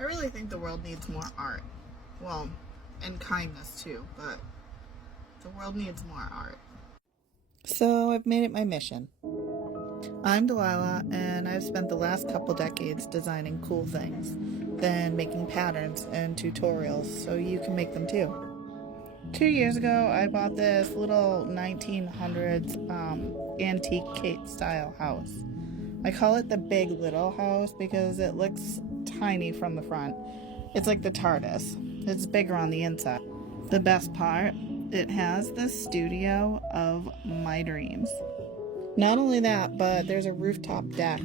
I really think the world needs more art. Well, and kindness too, but the world needs more art. So I've made it my mission. I'm Delilah, and I've spent the last couple decades designing cool things, then making patterns and tutorials so you can make them too. 2 years ago, I bought this little 1900s antique Kate style house. I call it the Big Little House because it looks tiny from the front. It's like the TARDIS. It's bigger on the inside. The best part, it has the studio of my dreams. Not only that, but there's a rooftop deck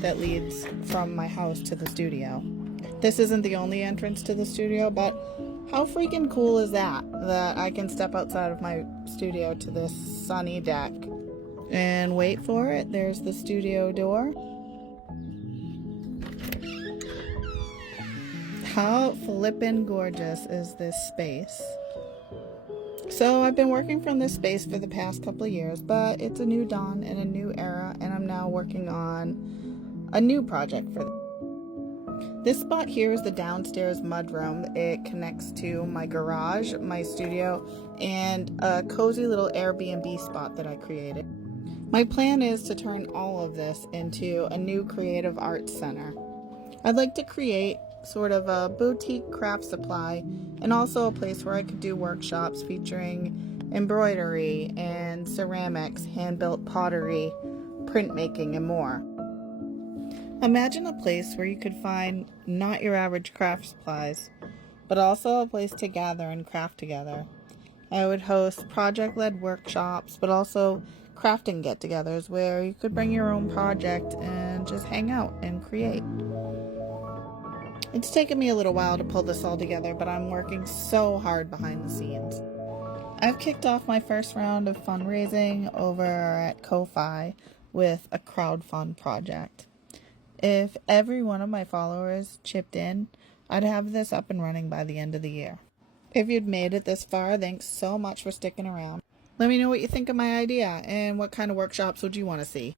that leads from my house to the studio. This isn't the only entrance to the studio, but how freaking cool is that I can step outside of my studio to this sunny deck. And wait for it, there's the studio door. How flippin' gorgeous is this space? So I've been working from this space for the past couple of years, but it's a new dawn and a new era, and I'm now working on a new project for them. This spot here is the downstairs mudroom. It connects to my garage, my studio, and a cozy little Airbnb spot that I created. My plan is to turn all of this into a new creative arts center. I'd like to create sort of a boutique craft supply and also a place where I could do workshops featuring embroidery and ceramics, hand-built pottery, printmaking, and more. Imagine a place where you could find not your average craft supplies, but also a place to gather and craft together. I would host project-led workshops, but also crafting get-togethers where you could bring your own project and just hang out and create. It's taken me a little while to pull this all together, but I'm working so hard behind the scenes. I've kicked off my first round of fundraising over at Ko-Fi with a crowdfund project. If every one of my followers chipped in, I'd have this up and running by the end of the year. If you'd made it this far, thanks so much for sticking around. Let me know what you think of my idea and what kind of workshops would you want to see.